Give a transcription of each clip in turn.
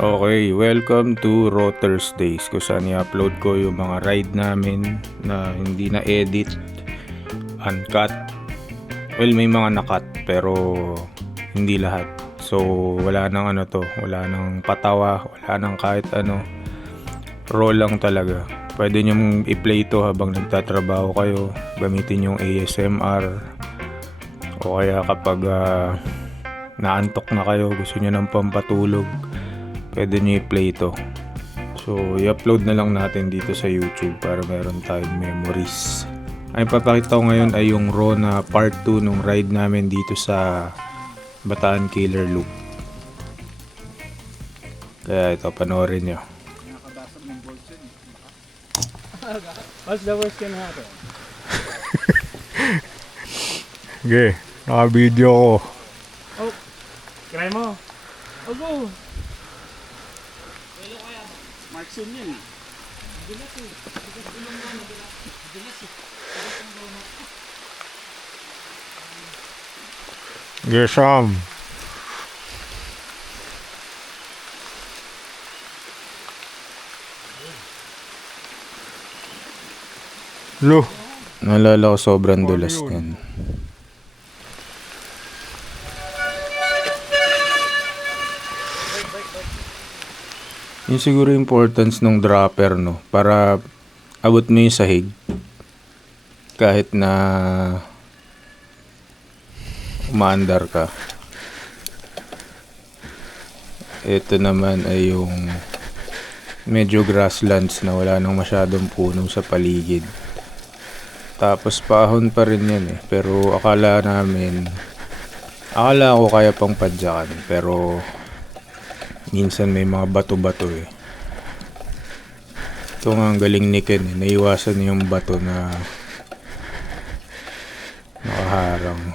Okay, welcome to Rotters Days kung saan i-upload ko yung mga ride namin na hindi na edit, uncut. Well, may mga nakat pero hindi lahat. So, wala nang wala nang patawa, wala nang kahit ano. Raw lang talaga. Pwede nyo i-play to habang nagtatrabaho kayo, gamitin yung ASMR. O kaya kapag naantok na kayo, gusto nyo ng pampatulog, pwede nyo i-play to. So, i-upload na lang natin dito sa YouTube para meron tayong memories. Ang ipapakita ko ngayon ay yung raw na part 2 nung ride namin dito sa Bataan Killer Loop. Kaya ito, panoorin nyo. What's the worst can happen? Okay, naka-video ko. Oh, try mo. Oh, go. Markson yan eh. Okay, Sam. Lo. Nalala ko sobrang dulas yan. Yun siguro importance ng dropper, no? Para abot mo yung sahig. Kahit na umaandar ka. Ito naman ay yung medyo grasslands na wala nang masyadong puno sa paligid. Tapos pahon pa rin yan eh. Pero akala ko kaya pang padyakan. Pero minsan may mga bato-bato eh. Ito nga ang galing ni Ken eh. Naiwasan yung bato na nakaharang.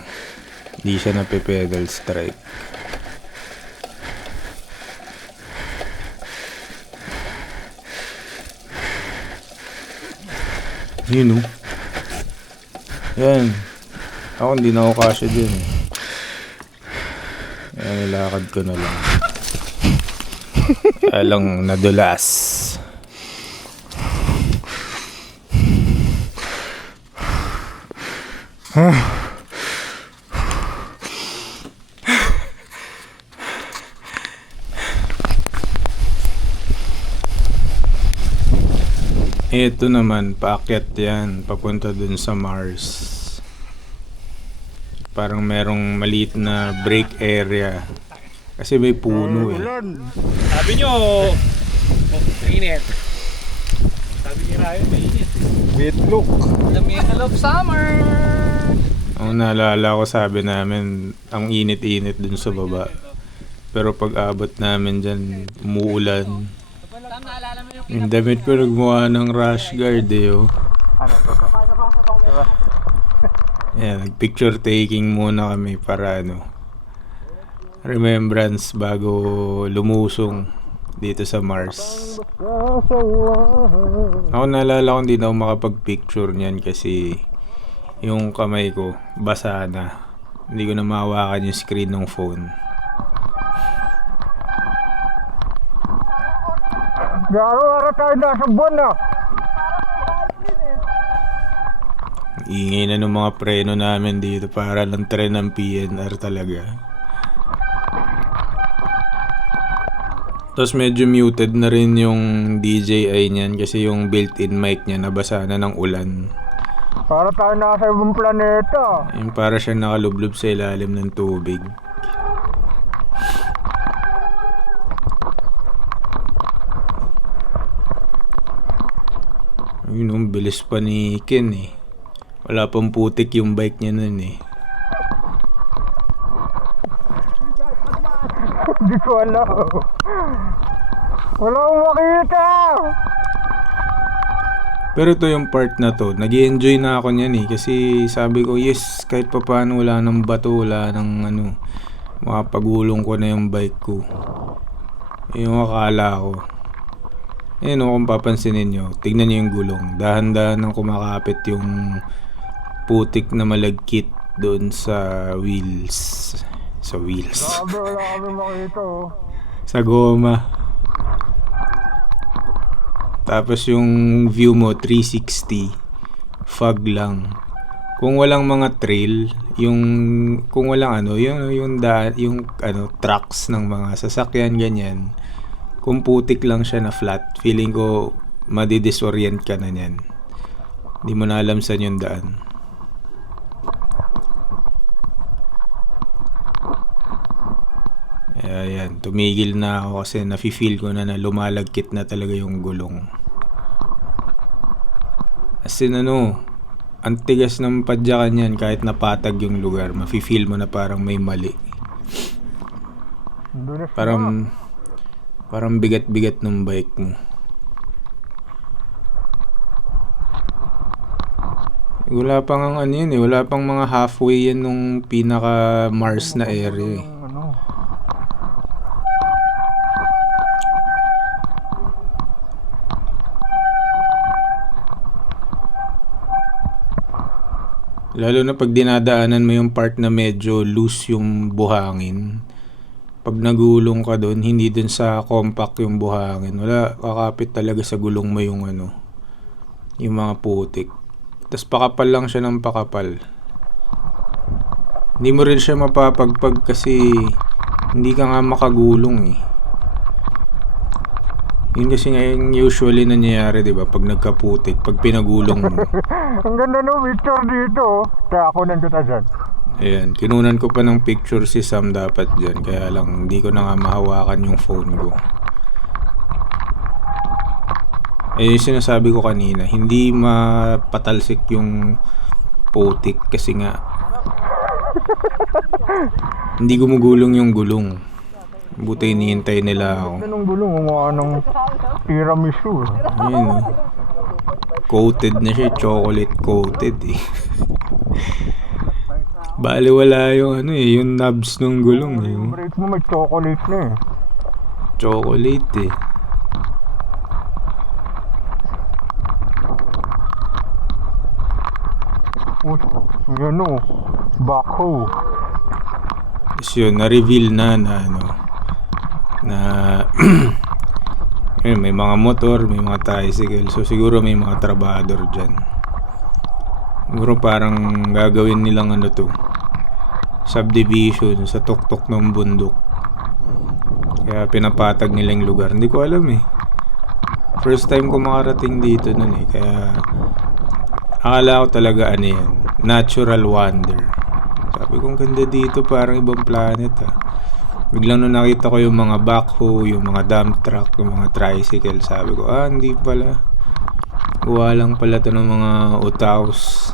Hindi siya nape-pedal strike. Yun oh. Yan. Ako hindi na ako kasya dyan eh. Yan, nilakad ko na lang. Alang nadulas. Ito naman, paakyat yan, papunta dun sa Mars. Parang merong maliit na break area. Kasi may puno eh. Sabi nyo, mainit. Sabi ni Ryan, mainit. Bitlok. The middle of summer. Ang naalala ko, sabi namin, ang init-init dun sa baba. Pero pag abot namin dyan, umuulan. Yung damit ko nagmukha ng rash guard eh oh. Yan, nag-picture taking muna kami para remembrance bago lumusong dito sa Mars. Ako naalala ko hindi na ako makapag-picture niyan kasi yung kamay ko basa na. Hindi ko na mahawakan yung screen ng phone. Garo-garo tayo nasa buwan na. Ingay na ng mga preno namin dito para lang tren ng PNR talaga. Tapos medyo muted na rin yung DJI niyan kasi yung built-in mic niya nabasa na ng ulan. Para tayo nasa ibang planeta. Yung para siya nakalublob sa ilalim ng tubig. Yun, ang bilis pa ni Ken eh. Wala pang putik yung bike niya nun eh. Hindi ko alam. Wala akong makita. Pero ito yung part na to, nag-i-enjoy na ako niyan eh. Kasi sabi ko, yes, kahit pa paano wala ng bato, wala ng makapagulong ko na yung bike ko. Yung akala ko. Ayun o, kung papansinin nyo, tignan nyo yung gulong. Dahan-dahan nang kumakapit yung putik na malagkit doon sa wheels. Sa wheels. Grabe, wala kami makita oh. Sa goma. Tapos yung view mo 360, fog lang. Kung walang mga trail, kung walang ano, yung tracks ng mga sasakyan ganyan. Kung putik lang siya na flat, feeling ko madidisorient ka na niyan. Hindi mo na alam saan yung daan. Ayan, tumigil na ako kasi nafe-feel ko na lumalagkit na talaga yung gulong. As in ang tigas ng padyakan yan kahit napatag yung lugar, mafe-feel mo na parang may mali. Dulas na. Parang bigat-bigat ng bike mo. Wala pang wala pang mga halfway yan nung pinaka Mars na area. Yung ano. Lalo na pag dinadaanan mo yung part na medyo loose yung buhangin. Pag nagulong ka doon, hindi dun sa compact yung buhangin. Wala, kakapit talaga sa gulong mo yung yung mga putik. Tapos pakapal lang siya ng pakapal. Hindi mo rin siya mapapagpag kasi hindi ka nga makagulong eh. Yun kasi nga yung usually nangyayari, di ba? Pag nagkaputik, pag pinagulong mo. Ang ganda ng picture dito. Kaya ako nandito dyan. Ayan, kinunan ko pa ng picture si Sam dapat dyan. Kaya lang, hindi ko na nga mahawakan yung phone ko. Eh, yung sinasabi ko kanina, hindi mapatalsik yung putik kasi nga hindi gumugulong yung gulong. Buti hinihintay nila ako. Anong gulong? Mukha ng tiramisu. Ayun, coated na siya, chocolate coated eh. Bali wala yung yung knobs ng gulong eh. Yung Brake mo may chocolate na eh. chocolate eh. Yan o. Backhoe. Tapos yun, na-reveal na yun, may mga motor, may mga tricycle. So siguro may mga trabador dyan. Siguro parang gagawin nilang subdivision sa tuktok ng bundok. Kaya pinapatag nila yung lugar. Hindi ko alam eh. First time ko makarating dito nun eh. Kaya akala ko talaga yan, natural wonder. Sabi ko, ang ganda dito, parang ibang planet Biglang nung nakita ko yung mga backhoe, yung mga dump truck, yung mga tricycle, sabi ko, hindi pala. Gawa lang pala to ng mga utaos.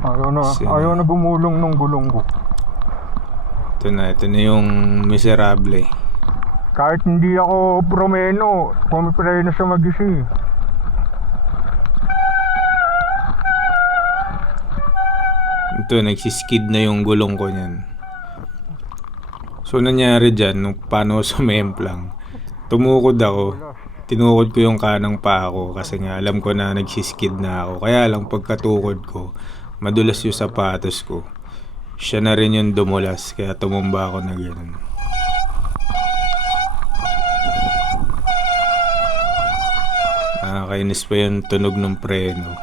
Ayaw na gumulong ng gulong ko. Ito na yung miserable. Kahit hindi ako promeno, pumipray na siya mag-isi. Ito, nagsiskid na yung gulong ko niyan. So, nangyari dyan, nung paano sumemplang, tumukod ako, tinukod ko yung kanang paa ko kasi nga alam ko na nagsiskid na ako. Kaya lang pagkatukod ko, madulas yung sapatos ko. Siya na rin yung dumulas, kaya tumumba ako na gano'n. Nakakainis pa yung tunog ng preno.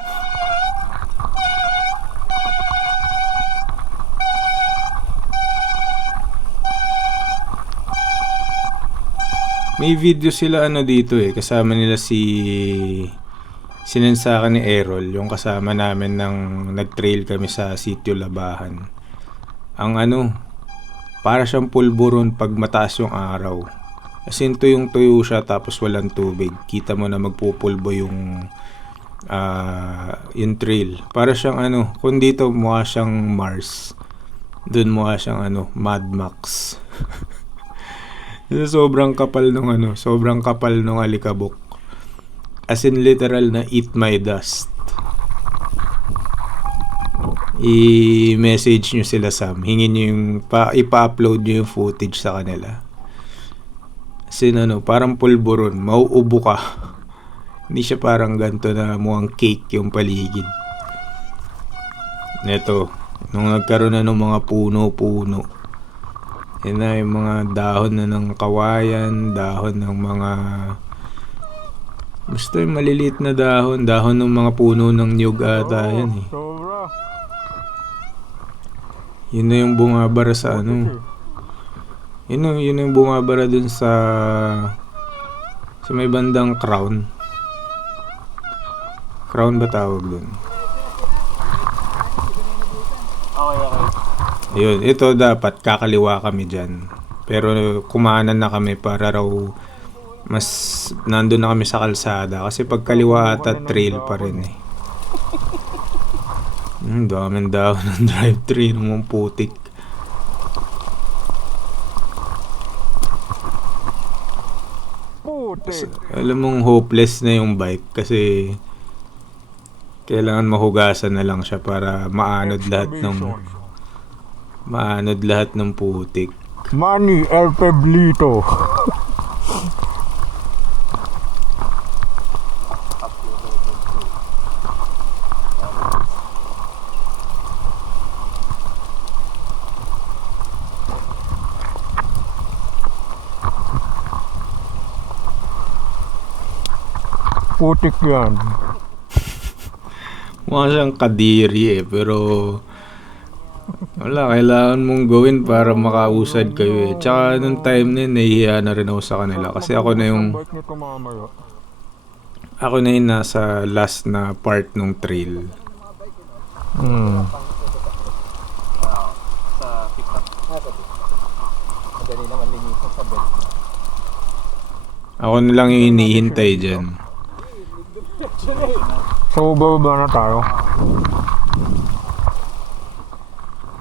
May video sila dito kasama nila sinensakan ni Errol, yung kasama namin nang nag-trail kami sa Sitio Labahan. Ang para siyang pulburon pag mataas yung araw. As in tuyong-tuyo siya tapos walang tubig. Kita mo na magpupulbo yung trail. Para siyang kung dito mukha siyang Mars. Doon mukha siyang Mad Max. Sobrang kapal nung alikabok. As in literal na eat my dust. I-message nyo sila Sam. Hingin nyo ipa-upload nyo yung footage sa kanila. As in parang pulburon. Mauubo ka. Hindi siya parang ganito na mukhang cake yung paligid. Neto, nung nagkaroon na ng mga puno-puno, Yun na yung mga dahon na ng kawayan, dahon ng mga... Basta yung maliliit na dahon, dahon ng mga puno ng niyog ata yan eh. Sobra. Yun na yung bumabara sa ano. Yun yung bumabara dun sa may bandang Crown. Crown ba tawag dun? Okay. Ayun, ito dapat kakaliwa kami dyan. Pero kumanan na kami para raw mas nandun na kami sa kalsada. Kasi pag kaliwa ata trail pa rin eh. Daming daw ng drive-thru ng putik. Puti. Alam mong hopeless na yung bike kasi kailangan mahugasan na lang siya para maanod lahat ng putik. Manny El Peblito. Putik yan. Mukha siyang kadiri eh, pero wala, kailangan mong gawin para makausad kayo eh. Tsaka nung time na yun, nahihiya na rin ako sa kanila. Kasi ako na yung nasa last na part nung trail. Ako na lang yung hinihintay dyan. So, bababa na tayo.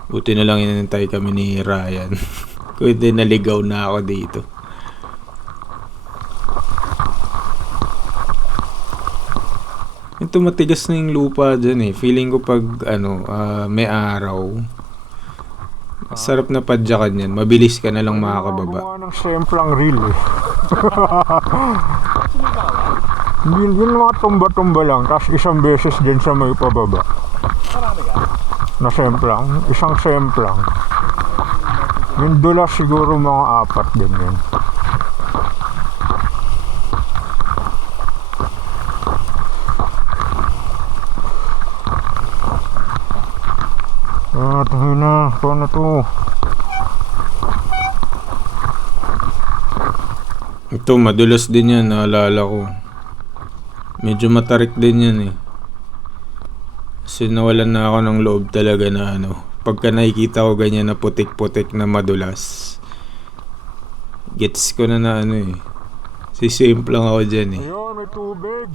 Buti na lang hinintay kami ni Ryan. Kundi naligaw na ako dito. Ito matigas na yung lupa dyan eh. Feeling ko pag may araw, sarap na padyakan yan. Mabilis ka na lang makakababa. Gumawa ng semplang reel eh. Yun mga tumba-tumba lang. Tapos isang beses din sa may pababa. Na semplang. Isang semplang. Yung dulas siguro mga 4 din yun. Tayo na. Ito na to. Ito, madulas din yan. Naalala ko. Medyo matarik din yan eh. Kasi nawalan na ako ng loob talaga na pagka nakikita ko ganyan na putik-putik na madulas, gets ko na eh. Sisimple lang ako dyan eh. Ayun, may tubig.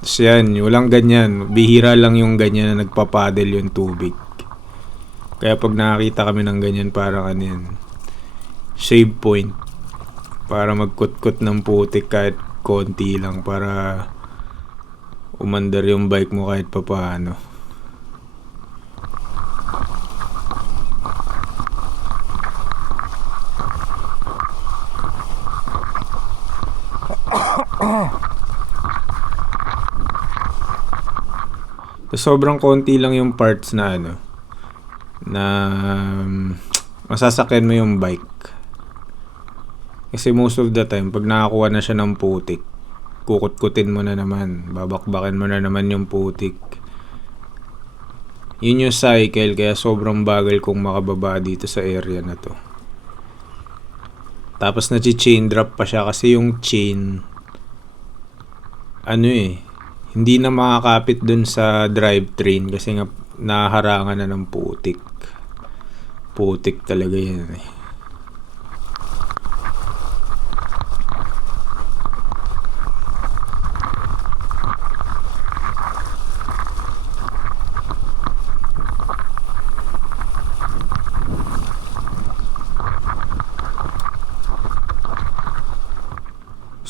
Tapos yan, walang ganyan. Bihira lang yung ganyan na nagpapadel yung tubig. Kaya pag nakakita kami ng ganyan, parang yan, save point. Para magkut-kut ng putik kahit konti lang para umandar yung bike mo kahit papaano. Sobrang konti lang yung parts na na masasakyan mo yung bike. Kasi most of the time, pag nakakuha na siya ng putik, kukut-kutin mo na naman, babakbakin mo na naman yung putik. Yun yung cycle, kaya sobrang bagal kong makababa dito sa area na to. Tapos chain drop pa siya kasi yung chain, hindi na makakapit dun sa drivetrain kasi nga naharangan na ng putik. Putik talaga yan eh.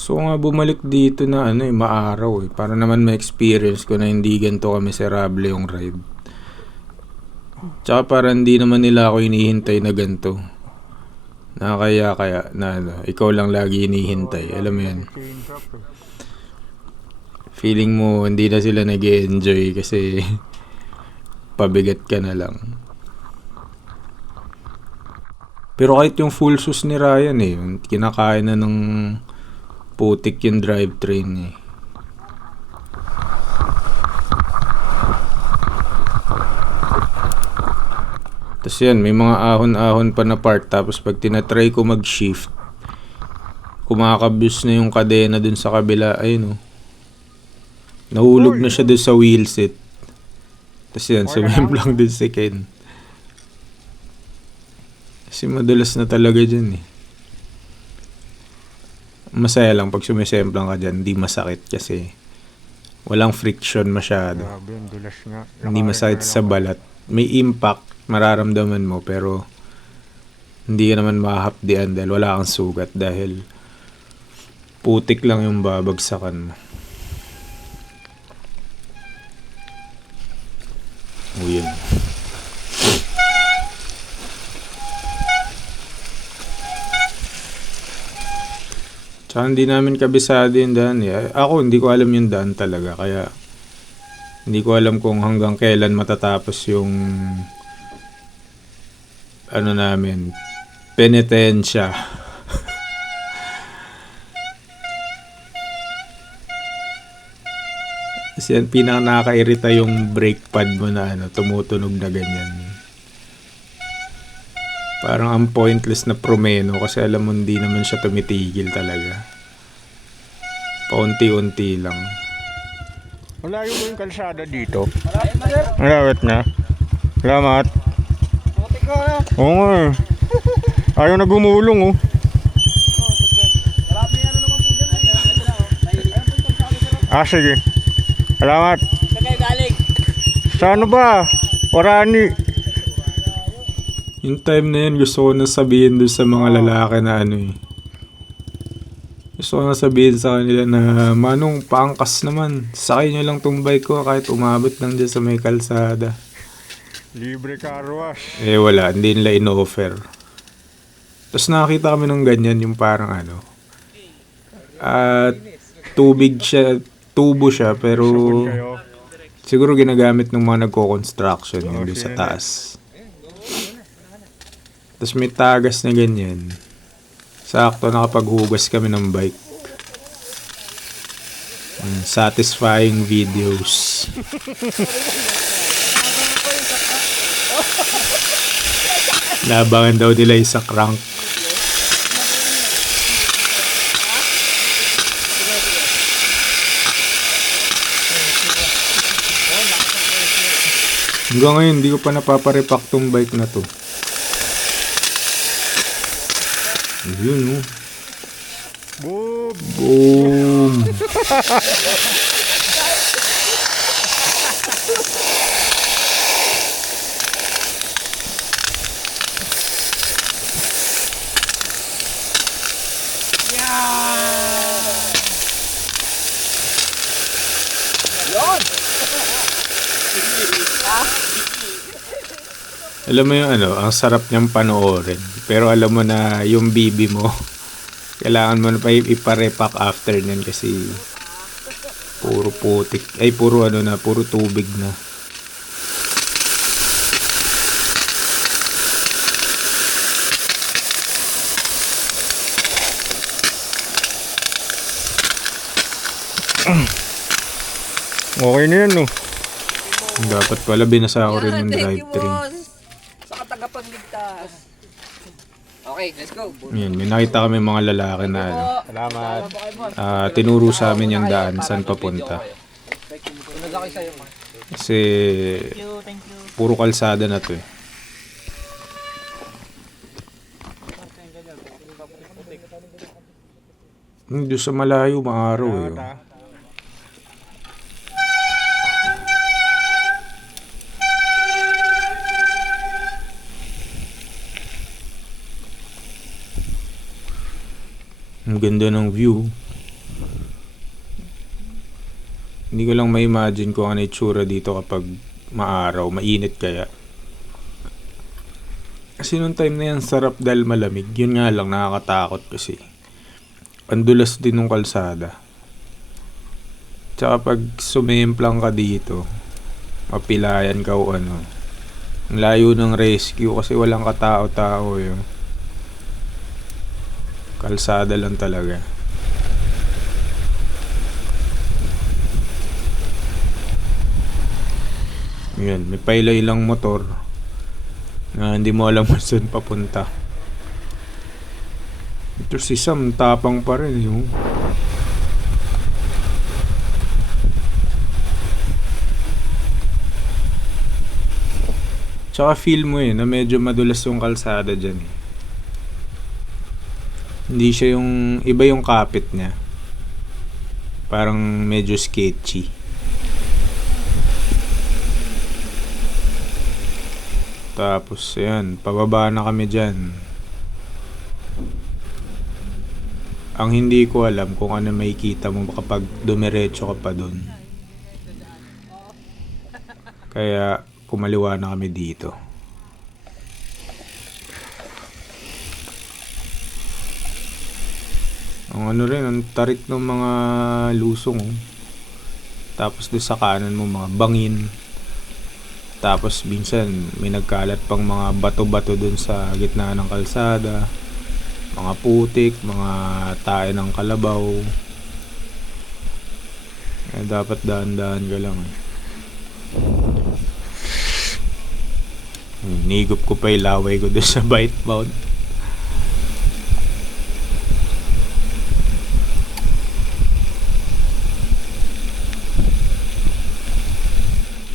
So nga bumalik dito na maaraw eh. Para naman ma-experience ko na hindi ganito kamiserable yung ride. Tsaka para hindi naman nila ako hinihintay na ganito. Na kaya na ikaw lang lagi hinihintay. Alam mo yan. Feeling mo hindi na sila nag-enjoy kasi pabigat ka na lang. Pero kahit yung full sus ni Ryan eh, yung kinakain na ng putik yung drivetrain eh. Tapos yan, may mga ahon-ahon pa na part. Tapos pag tinatry ko mag-shift, kumakabus na yung kadena dun sa kabila. Ayun oh. Nahulog na siya dun sa wheel set. Tapos yan, sumemplang dun si Ken. Kasi madulas na talaga dyan eh. Masaya lang pag sumisemplang ka dyan, hindi masakit kasi walang friction masyado. Grabe, ang dulas nga. Hindi masakit sa balat. May impact, mararamdaman mo, pero hindi ka naman mahapdian dahil wala kang sugat dahil putik lang yung babagsakan mo. O yun. Tsaka hindi namin kabisado yung daan eh. Ako hindi ko alam yung daan talaga, kaya hindi ko alam kung hanggang kailan matatapos yung ano namin, penitensya. Kasi yan, pinaka nakakairita yung brake pad mo na ano, tumutunog na ganyan. Parang ang pointless na promeno kasi alam mo hindi naman siya tumitigil talaga. Paunti-unti lang. Malayo mo yung kalsada dito. Malawit na. Salamat. Oo nga eh. Ayaw na gumulong oh. Sige. Salamat. Sa ano ba? Orani. Yung time na yun, gusto ko na sabihin doon sa mga lalaki na ano eh. Gusto ko na sabihin sa kanila na, Manong, paangkas naman. Sakay nyo lang tong bike ko kahit umabot lang dyan sa may kalsada. Libre car wash. Eh wala, hindi nila in-offer. Tapos nakakita kami ng ganyan, yung parang ano. Tubig siya, tubo siya, pero siguro ginagamit ng mga nagko-construction yun doon sa taas. Tapos may tagas na ganyan. Sakto nakapaghugas kami ng bike. Satisfying videos. Labangan daw nila isa crank. Hanggang ngayon, hindi ko pa napaparepack tong bike na to. Yun oh. Boom! Boom! Alam mo yung ano, ang sarap niyang panoorin. Pero alam mo na yung bibi mo, kailangan mo na pa iparepack after nyan kasi puro putik. Ay, puro ano na, puro tubig na. Okay na yan no. Dapat pala binasa ko rin yung drivetrain. Sa tagapagligtas. Okay, let's go. Yan, may nakita kami mga lalaki na ano, Salamat. tinuro sa amin yung daan, saan papunta. Kasi puro kalsada na to eh. Doon sa malayo, maaraw eh. Ang ganda ng view. Hindi ko lang ma-imagine kung ano itsura dito kapag maaraw, mainit kaya. Kasi nung time na yan, sarap dahil malamig. Yun nga lang, nakakatakot kasi. Ang dulas din ng kalsada. Tsaka pag sumemplang ka dito, mapilayan ka o ano. Ang layo ng rescue kasi walang katao-tao yun. Kalsada lang talaga. Yun, may paila-ilang motor na hindi mo alam kung saan papunta. Ito si Sam, tapang pa rin yung. Tsaka feel mo na medyo madulas yung kalsada dyan eh. Hindi siya yung, iba yung kapit niya. Parang medyo sketchy. Tapos ayan, pababa na kami dyan. Ang hindi ko alam kung ano makikita mo kapag dumiretso ka pa dun. Kaya kumaliwa na kami dito. Ang ano rin, ang tarik ng mga lusong. Tapos doon sa kanan mo mga bangin. Tapos minsan may nagkalat pang mga bato-bato doon sa gitna ng kalsada. Mga putik, mga tae ng kalabaw. Kaya dapat daan-daan ka lang. Nigop ko pa yung laway ko doon sa bite bound.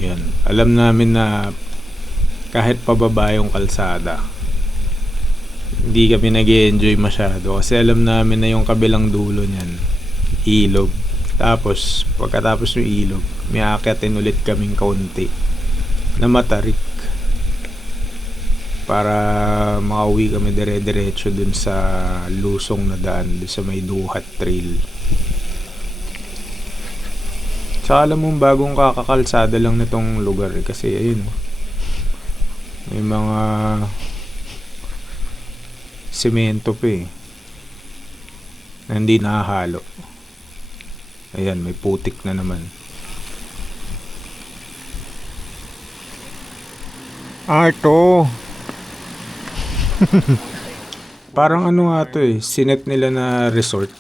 Yan. Alam namin na kahit pababa yung kalsada, hindi kami nag-enjoy masyado kasi alam namin na yung kabilang dulo niyan ilog. Tapos pagkatapos ng ilog, may aakyatin ulit kaming kaunti na matarik para makauwi kami dire-diretso dun sa lusong na daan, dun sa may Duhat Trail. Tsaka alam mong bagong kakakalsada lang nitong lugar kasi ayun, may mga semento pa na hindi nahahalo. Ayan, may putik na naman. Ito. Parang ano nga to sinet nila na resort.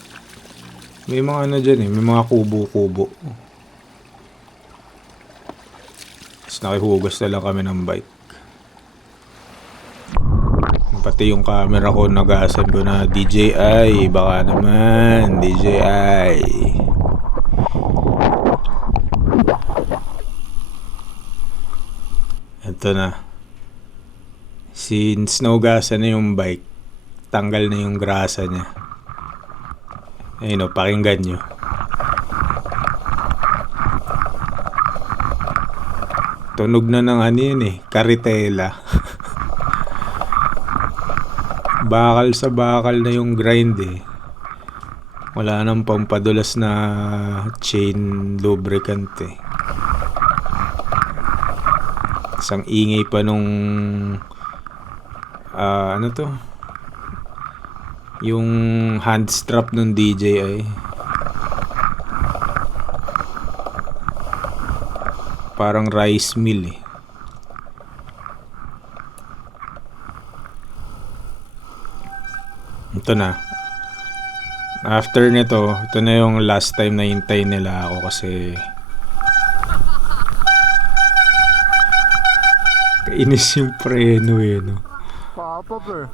May mga ano dyan may mga kubo-kubo. Tapos nakihugas na lang kami ng bike. Pati yung camera ko, nagasan ko na DJI. Baka naman, DJI. Ito na. Since naugasan na yung bike, tanggal na yung grasa niya. Ayun pakinggan nyo. Tunog na ng ano yun karitela. Bakal sa bakal na yung grind Wala nang pampadulas na chain lubricant Isang ingay pa nung ano to? Yung hand strap nung DJI. Parang rice mill Ito na. After nito, ito na yung last time na hintay nila ako kasi kainis yung preno no. Papa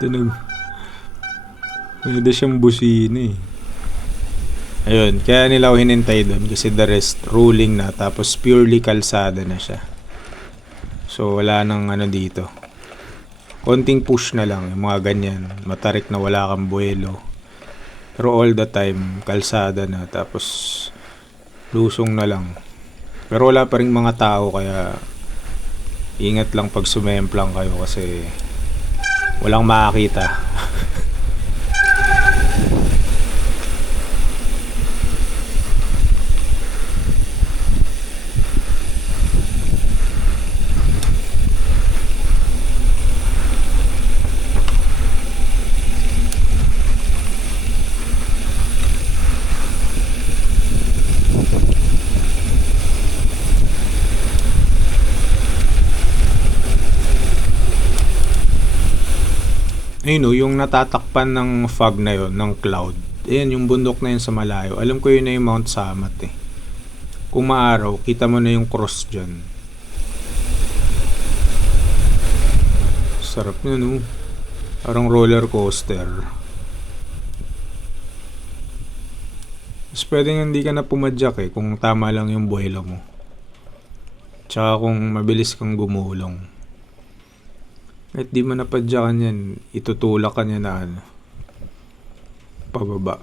Tunog. Pwede siyang busina Ayun, kaya nila ako hinintay doon kasi the rest ruling na tapos purely kalsada na siya. So wala nang ano dito. Konting push na lang, yung mga ganyan. Matarik na wala kang buwelo. Pero all the time, kalsada na. Tapos, lusong na lang. Pero wala pa rin mga tao, kaya ingat lang pag sumemplang kayo kasi walang makakita. Ayun o, yung natatakpan ng fog na yon, ng cloud. Ayan, yung bundok na yun sa malayo. Alam ko yun na yung Mount Samat eh. Kung maaraw, kita mo na yung cross dyan. Sarap na no. Parang roller coaster. Mas pwedeng hindi ka na pumadyak eh kung tama lang yung buhelo mo. Tsaka kung mabilis kang gumulong. Kahit di mo napadyakan yan, itutulak ka niya na ano, pababa.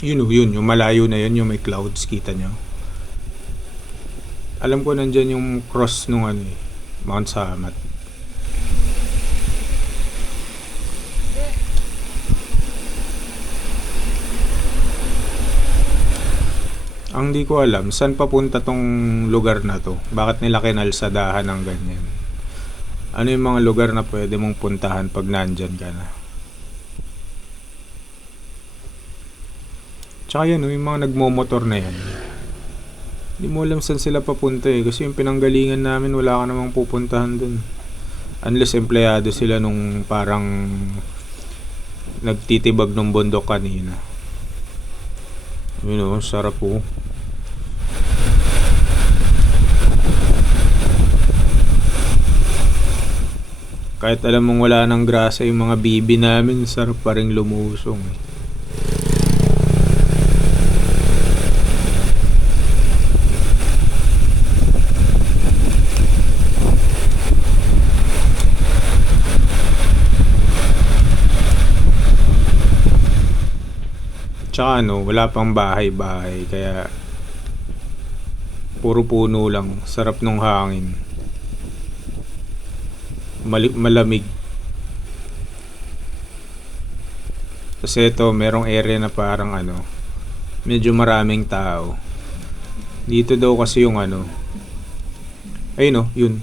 Yun o, yun, yung malayo na yun, yung may clouds, kita nyo. Alam ko nandyan yung cross nung ano eh, Mount Samat. Ang di ko alam, saan papunta tong lugar na to? Bakit nila kinalsadahan ng ganyan? Ano yung mga lugar na pwede mong puntahan pag nandyan ka na? Tsaka yan, yung mga nagmomotor na yan. Hindi mo alam saan sila papunta eh. Kasi yung pinanggalingan namin, wala ka namang pupuntahan dun. Unless empleyado sila nung parang nagtitibag ng bundok kanina. Yun o, sarap po. Kahit alam mong wala nang grasa yung mga bibi namin, sarap pa rin lumusong eh. Tsaka ano, wala pang bahay-bahay kaya puro puno lang. Sarap nung hangin. Malamig. Kasi ito, merong area na parang ano, medyo maraming tao. Dito daw kasi yung ano, ayun o, yun.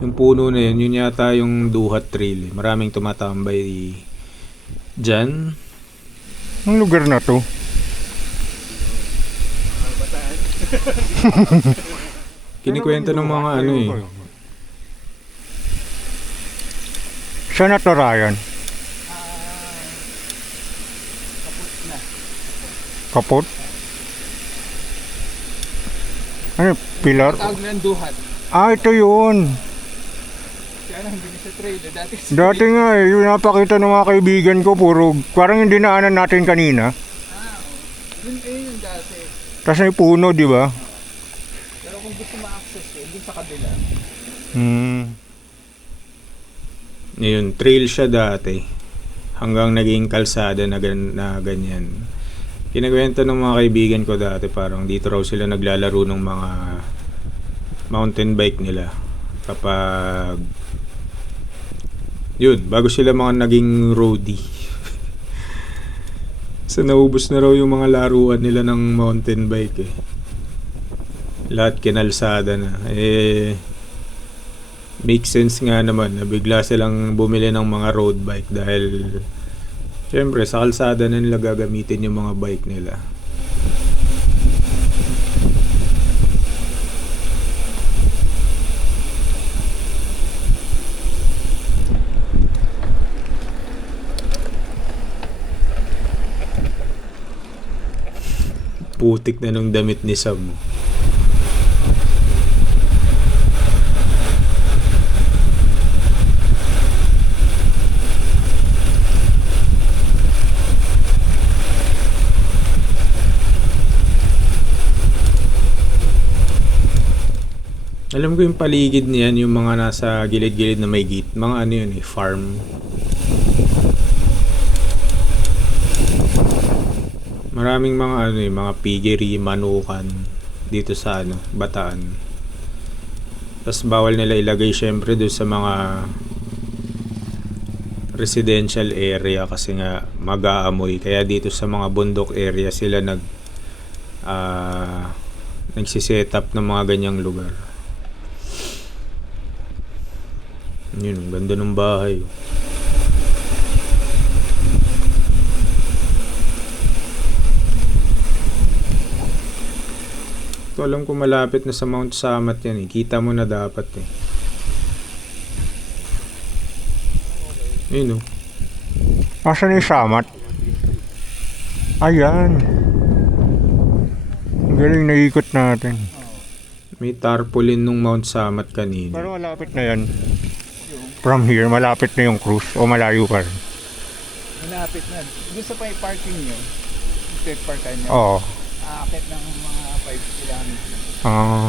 Yung puno na yun, yun yata yung Duhat Trail. Maraming tumatambay dyan. Ang lugar na to. Kinikwento ng mga ano eh. Saan na to, Ryan? Kapot? Ano, pilar? Tawag na ng duhat. Ah, ito yun. Kaya lang, hindi na siya trail. Dati nga eh, yung napakita ng mga kaibigan ko, puro, parang yung dinaanan natin kanina. Yun yung dati. Tapos may puno, di ba? Pero kung gusto ma-access yun, dun sa kabila. Ngayon, trail siya dati. Hanggang naging kalsada na ganyan. Kinakwento ng mga kaibigan ko dati, parang dito raw sila naglalaro ng mga mountain bike nila. Kapag yun, bago sila mga naging roadie. So naubos na raw yung mga laruan nila ng mountain bike eh. Lahat kinalsada na. Make sense nga naman na bigla silang bumili ng mga road bike dahil syempre sa kalsada na nila gagamitin yung mga bike nila. Putik na nung damit ni Sam. Alam ko yung paligid niyan, yung mga nasa gilid-gilid na may gate, mga ano yun eh, farm. Maraming mga ano eh, mga piggery, manukan dito sa ano, Bataan. Tapos bawal nila ilagay syempre doon sa mga residential area kasi nga mag-aamoy. Kaya dito sa mga bundok area sila nagsiset up ng mga ganyang lugar. Yun, ang ganda ng bahay. Ito, alam ko malapit na sa Mount Samat yan eh. Kita mo na dapat eh. Ayun oh. Asan yung samat? Ayan. Ang galing naikot natin. May tarpaulin nung Mount Samat kanina. Pero malapit na yan. From here, malapit na yung cruise o malayo pa rin? Malapit na. Gusto pa yung parking nyo. Park kayo nyo. Oo. Aakit ng mga 5 kilometers. Ah.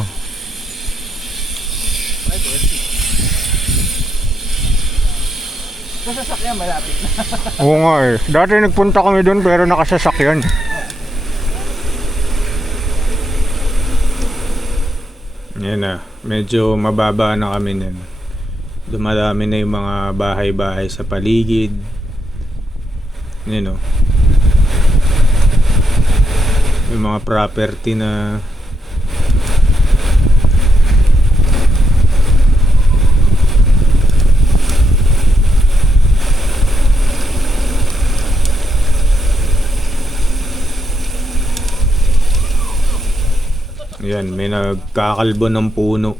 Sa sasakyan, malapit na. Oo nga eh. Dati nagpunta kami doon pero nakasasakyan. Yan na. Medyo mababa na kami nun. Dumadami na yung mga bahay-bahay sa paligid. Yan o. Yung mga property na yan, may nagkakalbo ng puno.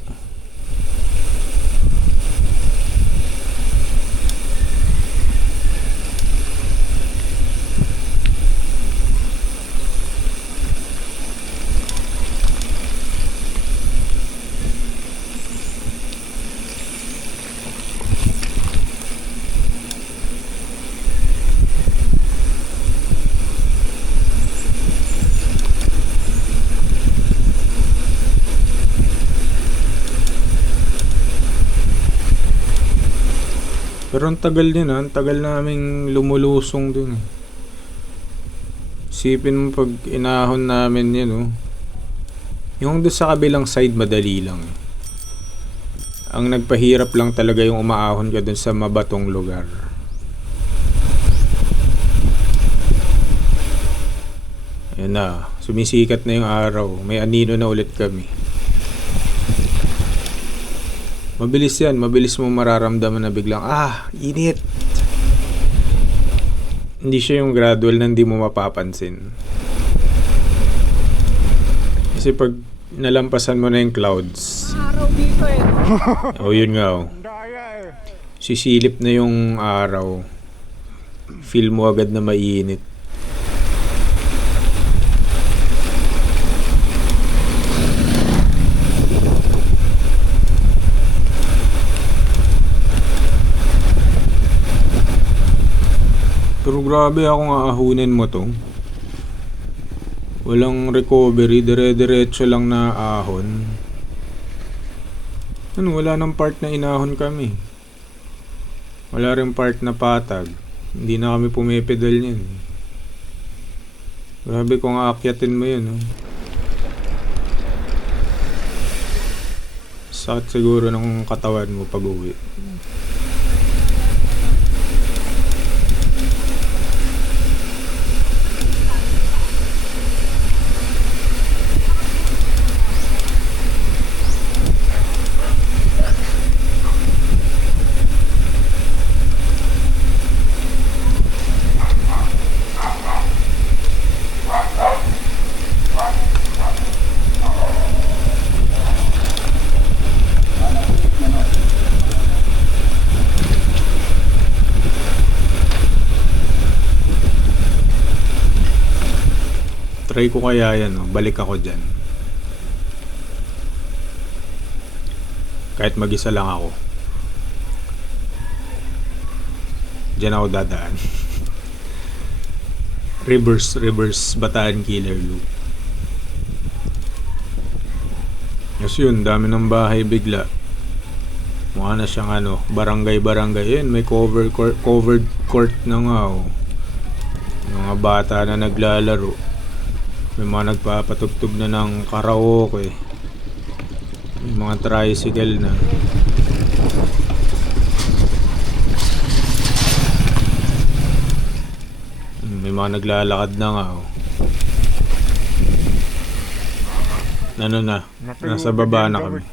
Pero ang tagal din ang tagal naming lumulusong dun. Isipin mo pag inahon namin yan oh. Yung doon sa kabilang side madali lang. Ang nagpahirap lang talaga yung umaahon ka dun sa mabatong lugar. Ayan na, sumisikat na yung araw. May anino na ulit kami. Mabilis yan, mabilis mo mararamdaman na biglang, init. Hindi siya yung gradual na hindi mo mapapansin. Kasi pag nalampasan mo na yung clouds. Araw dito eh. Oh, yun nga oh. Daya eh. Sisilip na yung araw. Feel mo agad na mainit. Pero grabe akong aahunin mo to. Walang recovery, dire-diretso lang na ahon. Ano, wala nang part na inahon kami. Wala rin part na patag. Hindi na kami pumipedal niyan. Grabe kung aakyatin mo yun. Oh. Sakit siguro ng katawan mo pag uwi. Try ko kaya yan, oh. Balik ako dyan. Kahit mag-isa lang ako. Dyan ako dadaan. reverse Bataan Killer Loop. Yes yun, dami ng bahay bigla. Mukha na siyang barangay. Yan, may covered court na nga oh. Mga bata na naglalaro. May mga nagpapatugtog na ng karaoke. May mga tricycle na. May mga naglalakad na nga oh. Ano na? Nasa baba na kami.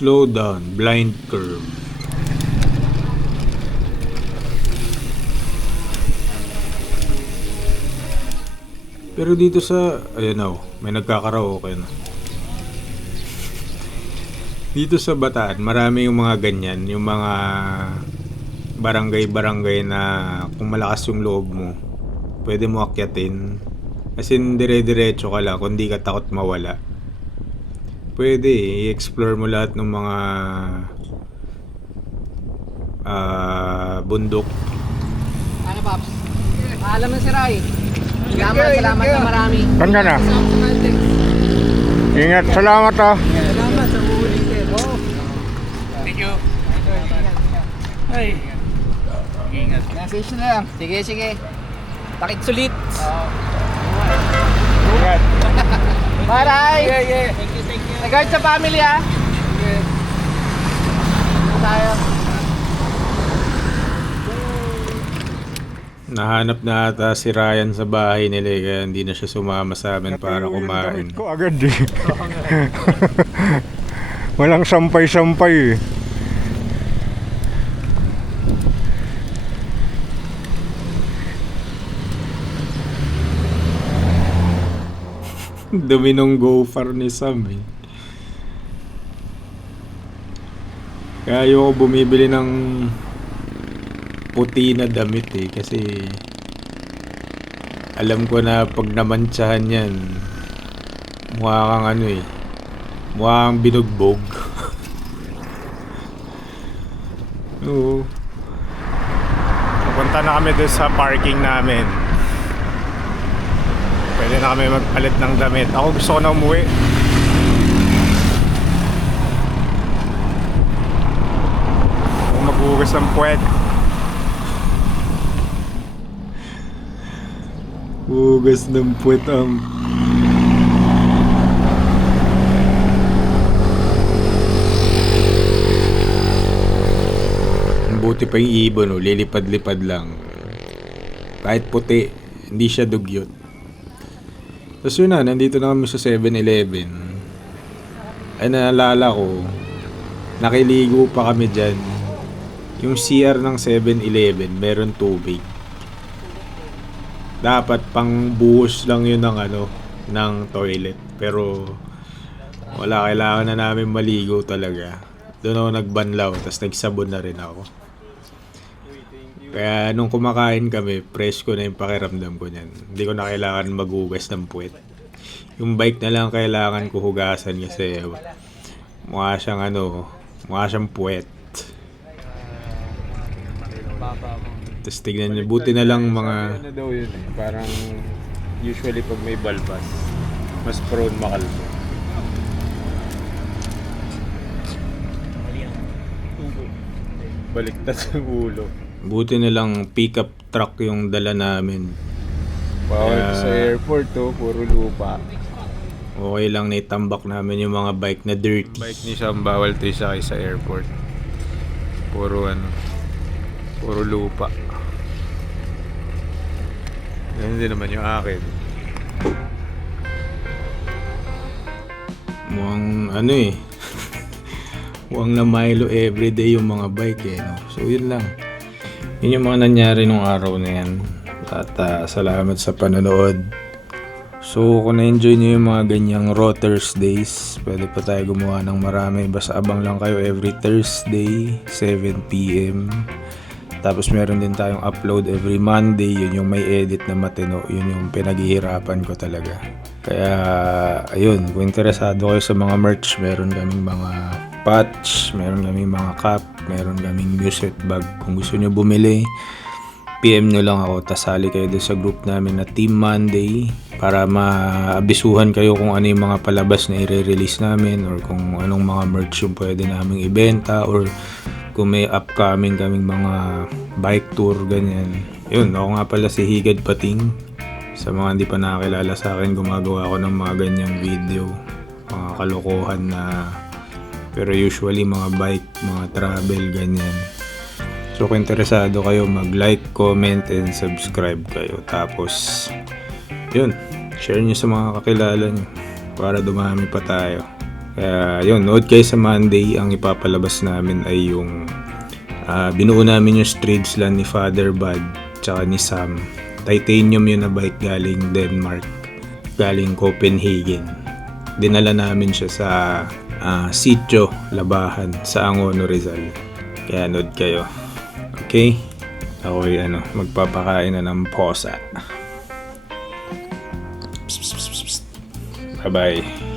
slow down, blind curve. Pero dito sa, ayan o, may nagkakaraoke na. Dito sa Bataan, marami yung mga ganyan, yung mga barangay-barangay na kung malakas yung loob mo, pwede mo akyatin. As in, dire-diretso ka lang kung di ka takot mawala. Pwede, i-explore mo lahat ng mga bundok. Ano, Pops? Alam mo si Ray. Salamat na marami. Saan ka na? Ingat, salamat ah. Salamat sa uulit eh. Oh. Thank you. Ay. Ingat. Message na lang. Sige. Takit sulit. Ingat. Bye, Ray. Yeah. Thank you. Regard sa family, ah. Tayo. Nahanap na ata si Ryan sa bahay nila kaya hindi na siya sumama sa amin para kumain. Damit ko agad eh. Walang sampay-sampay eh. Dumi nung gopher ni Sam eh. Kaya ayoko bumibili ng puti na damit eh kasi alam ko na pag namantsahan yan mukha kang ano eh, mukha kang binugbog. Oo. Pupunta na kami doon sa parking namin. Pwede na kami magpalit ng damit. Ako gusto ko na umuwi. Ako maghugas ng puwet. Hugas ng puwet ang... Buti pa yung ibon, lilipad-lipad lang. Kahit puti, hindi siya dugyot. Tapos yun na, nandito na kami sa 7-Eleven. Ay naalala ko, nakiligo pa kami dyan. Yung CR ng 7-Eleven, meron tubig. Dapat pang buhos lang yun ng toilet. Pero wala, kailangan na namin maligo talaga. Doon ako nagbanlaw, tapos nagsabon na rin ako. Kaya nung kumakain kami, presko na yung pakiramdam ko niyan. Hindi ko na kailangan maghugas ng puwet. Yung bike na lang kailangan ko hugasan kasi mukha siyang puwet. Tapos tignan niyo, buti na lang mga... Ano daw yun eh, parang usually pag may balbas, mas prone makalbo. Baliktad ang ulo. Buti na lang pickup truck yung dala namin. Bawal sa airport to, puro lupa. Okay lang na itambak namin yung mga bike na dirty. Bike ni Sam, bawal to isakay sa airport. Puro lupa. Yan din naman yung akin. Mukhang mukhang na Milo everyday yung mga bike eh, no? So yun lang. Yun yung mga nangyari nung araw na yan. At salamat sa panonood. So kung na-enjoy nyo yung mga ganyang Raw Thursdays, pwede pa tayo gumawa ng marami. Basta abang lang kayo every Thursday, 7 PM. Tapos meron din tayong upload every Monday. Yun yung may edit na matino. Yun yung pinaghihirapan ko talaga. Kaya ayun, kung interesado kayo sa mga merch, meron kaming mga patch, meron kaming mga cap, meron kaming music bag. Kung gusto nyo bumili, PM nyo lang ako, tasali kayo doon sa group namin na Team Monday para maabisuhan kayo kung ano yung mga palabas na i-release namin or kung anong mga merch yung pwede naming ibenta or kung may upcoming kaming mga bike tour, ganyan. Yun, ako nga pala si Higad Pating. Sa mga hindi pa nakakilala sa akin, gumagawa ako ng mga ganyang video, mga kalokohan na pero usually mga bike, mga travel, ganyan. So kung interesado kayo, mag-like, comment, and subscribe kayo. Tapos, yun, share nyo sa mga kakilala nyo para dumami pa tayo. Kaya yun, nood kayo sa Monday. Ang ipapalabas namin ay yung binuo namin yung street slan ni Father Bud tsaka ni Sam. Titanium yun na bike galing Denmark, galing Copenhagen. Dinala namin siya sa Sitio Labahan sa Angono, Rizal. Kaya nood kayo. Okay? Ako'y magpapakain na ng posa. Bye-bye.